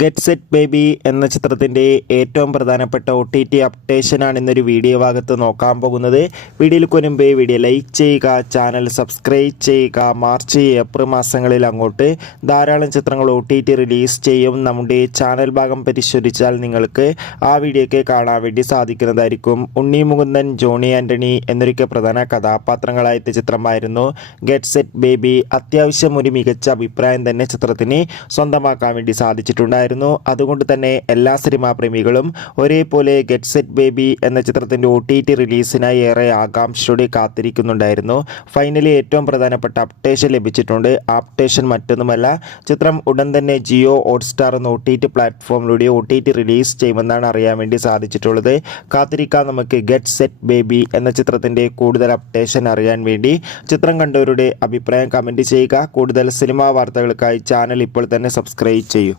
Get set baby എന്ന ചിത്രത്തിൻ്റെ ഏറ്റവും പ്രധാനപ്പെട്ട OTT അപ്ഡേഷനാണ് ഇന്നൊരു വീഡിയോ ഭാഗത്ത് നോക്കാൻ പോകുന്നത്. വീഡിയോയിലേക്ക് മുൻപേ വീഡിയോ ലൈക്ക് ചെയ്യുക, ചാനൽ സബ്സ്ക്രൈബ് ചെയ്യുക. മാർച്ച് ഏപ്രിൽ മാസങ്ങളിൽ അങ്ങോട്ട് ധാരാളം ചിത്രങ്ങൾ OTT റിലീസ് ചെയ്യും. നമ്മുടെ ചാനൽ ഭാഗം പരിശോധിച്ചാൽ നിങ്ങൾക്ക് ആ വീഡിയോയ്ക്ക് കാണാൻ വേണ്ടി സാധിക്കുന്നതായിരിക്കും. ഉണ്ണി മുകുന്ദൻ, ജോണി ആൻ്റണി എന്നൊക്കെ പ്രധാന കഥാപാത്രങ്ങളായ ചിത്രമായിരുന്നു ഗെറ്റ് സെറ്റ് ബേബി. അത്യാവശ്യം ഒരു മികച്ച അഭിപ്രായം തന്നെ ചിത്രത്തിന് സ്വന്തമാക്കാൻ വേണ്ടി സാധിച്ചിട്ടുണ്ടായിരുന്നു. അതുകൊണ്ട് തന്നെ എല്ലാ സിനിമാ പ്രേമികളും ഒരേപോലെ ഗെറ്റ് സെറ്റ് ബേബി എന്ന ചിത്രത്തിൻ്റെ OTT റിലീസിനായി ഏറെ ആകാംക്ഷയോടെ കാത്തിരിക്കുന്നുണ്ടായിരുന്നു. ഫൈനലി ഏറ്റവും പ്രധാനപ്പെട്ട അപ്ഡേഷൻ ലഭിച്ചിട്ടുണ്ട്. ആ അപ്ഡേഷൻ മറ്റൊന്നുമല്ല, ചിത്രം ഉടൻ തന്നെ ജിയോ ഹോട്ട്സ്റ്റാർ എന്ന OTT പ്ലാറ്റ്ഫോമിലൂടെ OTT റിലീസ് ചെയ്യുമെന്നാണ് അറിയാൻ വേണ്ടി സാധിച്ചിട്ടുള്ളത്. കാത്തിരിക്കാൻ നമുക്ക് ഗെറ്റ് സെറ്റ് ബേബി എന്ന ചിത്രത്തിൻ്റെ കൂടുതൽ അപ്ഡേഷൻ അറിയാൻ വേണ്ടി. ചിത്രം കണ്ടവരുടെ അഭിപ്രായം കമൻറ്റ് ചെയ്യുക. കൂടുതൽ സിനിമാ വാർത്തകൾക്കായി ചാനൽ ഇപ്പോൾ തന്നെ സബ്സ്ക്രൈബ് ചെയ്യൂ.